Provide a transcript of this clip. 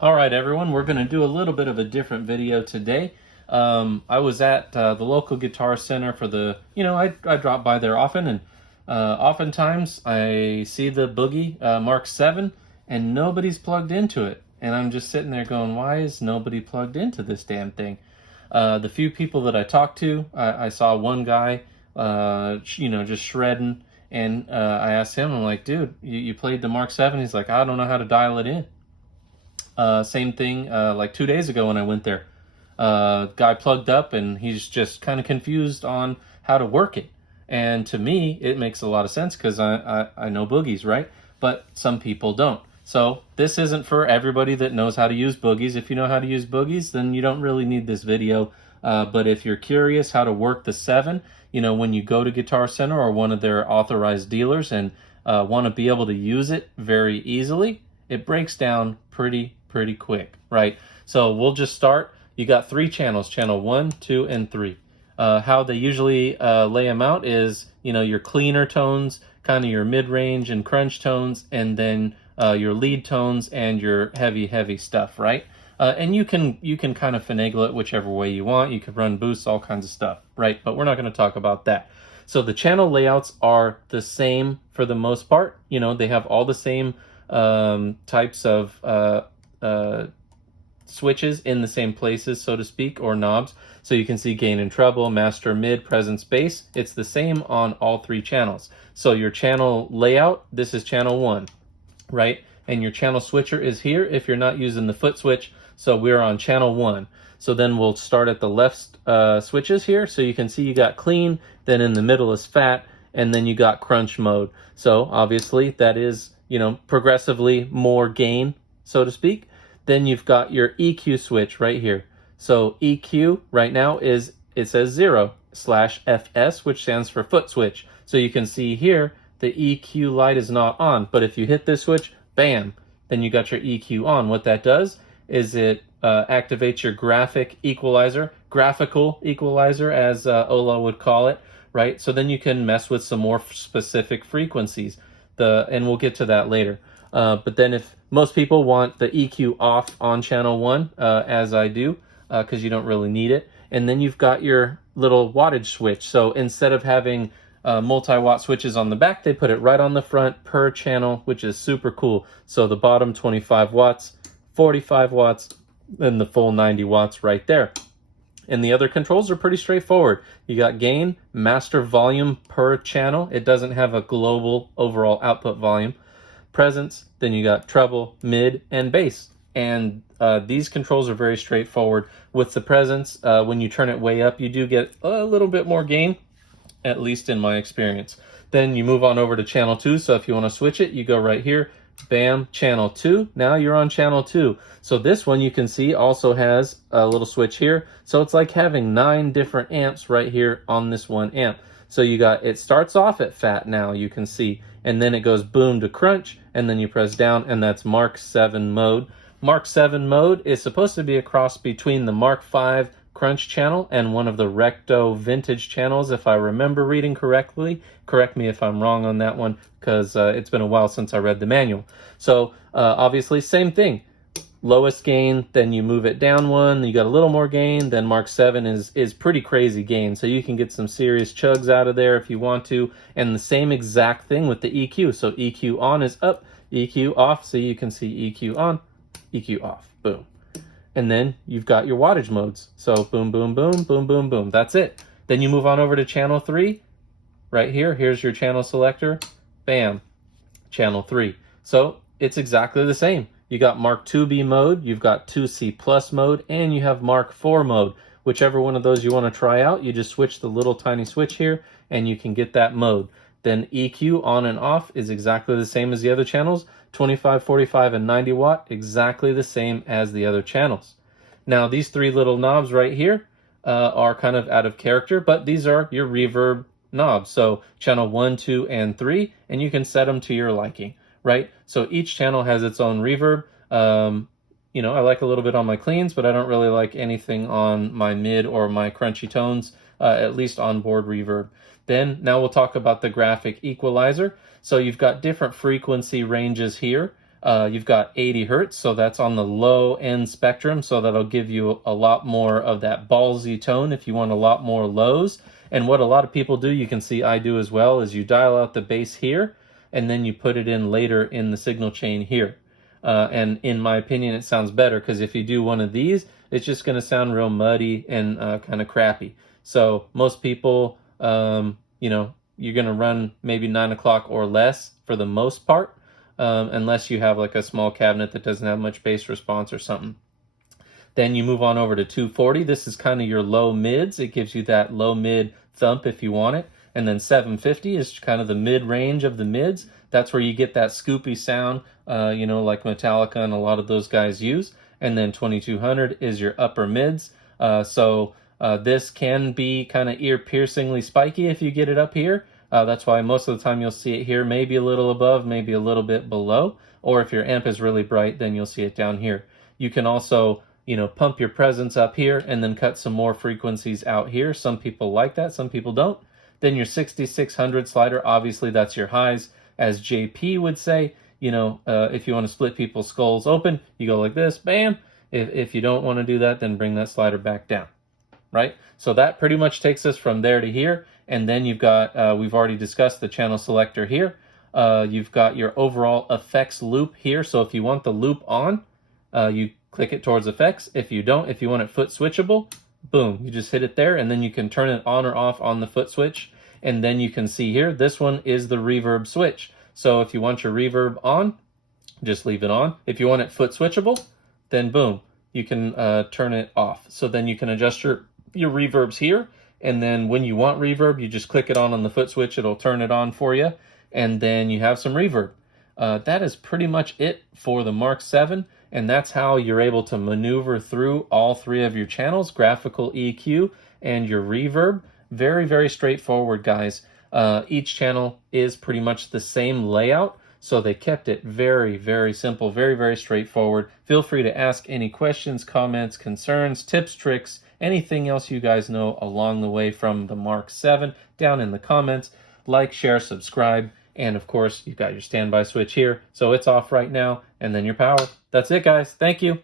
All right, everyone, we're going to do a little bit of a different video today. I was at the local guitar center for I drop by there often, and oftentimes I see the Boogie Mark VII, and nobody's plugged into it. And I'm just sitting there going, why is nobody plugged into this damn thing? The few people that I talked to, I saw one guy, just shredding, and I asked him, I'm like, dude, you played the Mark VII? He's like, I don't know how to dial it in. Same thing like 2 days ago when I went there. Guy plugged up and he's just kind of confused on how to work it. And to me, it makes a lot of sense because I know boogies, right? But some people don't. So this isn't for everybody that knows how to use boogies. If you know how to use boogies, then you don't really need this video. But if you're curious how to work the 7, when you go to Guitar Center or one of their authorized dealers and want to be able to use it very easily, it breaks down pretty quick, right? So we'll just start. You got 3 channels, channel 1, 2, and 3. How they usually lay them out is, your cleaner tones, kind of your mid-range and crunch tones, and then your lead tones and your heavy stuff, right? And you can kind of finagle it whichever way you want. You can run boosts, all kinds of stuff, right? But we're not going to talk about that. So the channel layouts are the same for the most part. They have all the same types of switches in the same places, so to speak, or knobs. So you can see gain and treble, master, mid, presence, bass. It's the same on all 3 channels. So your channel layout, this is channel 1, right? And your channel switcher is here if you're not using the foot switch. So we're on channel 1. So then we'll start at the left switches here. So you can see you got clean, then in the middle is fat, and then you got crunch mode. So obviously that is, progressively more gain, so to speak. Then you've got your EQ switch right here. So EQ right now it says 0/FS, which stands for foot switch. So you can see here the EQ light is not on, but if you hit this switch, bam, then you got your EQ on. What that does is it activates your graphical equalizer, as Ola would call it, right? So then you can mess with some more specific frequencies. And we'll get to that later. But then if most people want the EQ off on channel 1, as I do, because you don't really need it. And then you've got your little wattage switch. So instead of having multi-watt switches on the back, they put it right on the front per channel, which is super cool. So the bottom 25 watts, 45 watts, and the full 90 watts right there. And the other controls are pretty straightforward. You got gain, master volume per channel. It doesn't have a global overall output volume. Presence, then you got treble, mid, and bass. And these controls are very straightforward. With the presence, when you turn it way up, you do get a little bit more gain, at least in my experience. Then you move on over to channel 2. So if you want to switch it, you go right here. Bam, channel 2. Now you're on channel 2. So this one you can see also has a little switch here. So it's like having 9 different amps right here on this one amp. So it starts off at fat now, you can see, and then it goes boom to crunch, and then you press down, and that's Mark 7 mode. Mark 7 mode is supposed to be a cross between the Mark V crunch channel and one of the Recto vintage channels, if I remember reading correctly. Correct me if I'm wrong on that one, because it's been a while since I read the manual. So obviously same thing. Lowest gain, then you move it down one, you got a little more gain, then Mark 7 is pretty crazy gain. So you can get some serious chugs out of there if you want to. And the same exact thing with the EQ. So EQ on is up, EQ off, so you can see EQ on, EQ off, boom. And then you've got your wattage modes. So boom, boom, boom, boom, boom, boom. That's it. Then you move on over to channel 3. Right here, here's your channel selector. Bam, channel 3. So it's exactly the same. You got Mark 2B mode, you've got 2C plus mode, and you have Mark 4 mode. Whichever one of those you want to try out, you just switch the little tiny switch here, and you can get that mode. Then EQ on and off is exactly the same as the other channels. 25, 45, and 90 watt, exactly the same as the other channels. Now these 3 little knobs right here are kind of out of character, but these are your reverb knobs. So channel 1, 2, and 3, and you can set them to your liking, right? So each channel has its own reverb. I like a little bit on my cleans, but I don't really like anything on my mid or my crunchy tones, at least onboard reverb. Then now we'll talk about the graphic equalizer. So you've got different frequency ranges here. You've got 80 hertz, so that's on the low end spectrum, so that'll give you a lot more of that ballsy tone if you want a lot more lows. And what a lot of people do, you can see I do as well, is you dial out the bass here, and then you put it in later in the signal chain here. And in my opinion, it sounds better, because if you do one of these, it's just going to sound real muddy and kind of crappy. So most people, you know, you're going to run maybe 9 o'clock or less for the most part, unless you have like a small cabinet that doesn't have much bass response or something. Then you move on over to 240. This is kind of your low mids. It gives you that low mid thump if you want it. And then 750 is kind of the mid range of the mids. That's where you get that scoopy sound, you know, like Metallica and a lot of those guys use. And then 2200 is your upper mids. This can be kind of ear-piercingly spiky if you get it up here. That's why most of the time you'll see it here, maybe a little above, maybe a little bit below. Or if your amp is really bright, then you'll see it down here. You can also, you know, pump your presence up here and then cut some more frequencies out here. Some people like that, some people don't. Then your 6600 slider, obviously that's your highs. As JP would say, you know, if you want to split people's skulls open, you go like this, bam. If you don't want to do that, then bring that slider back down, right? So that pretty much takes us from there to here. And then you've got, we've already discussed the channel selector here. You've got your overall effects loop here. So if you want the loop on, you click it towards effects. If you don't, if you want it foot switchable, boom, you just hit it there, and then you can turn it on or off on the foot switch. And then you can see here, this one is the reverb switch. So if you want your reverb on, just leave it on. If you want it foot switchable, then boom, you can turn it off. So then you can adjust your reverbs here. And then when you want reverb, you just click it on the foot switch. It'll turn it on for you. And then you have some reverb. That is pretty much it for the Mark VII. And that's how you're able to maneuver through all three of your channels, graphical EQ and your reverb. Very, very straightforward, guys. Each channel is pretty much the same layout, so they kept it very, very simple, very, very straightforward. Feel free to ask any questions, comments, concerns, tips, tricks, anything else you guys know along the way from the Mark VII down in the comments. Like, share, subscribe, and of course, you've got your standby switch here, so it's off right now, and then your power. That's it, guys. Thank you.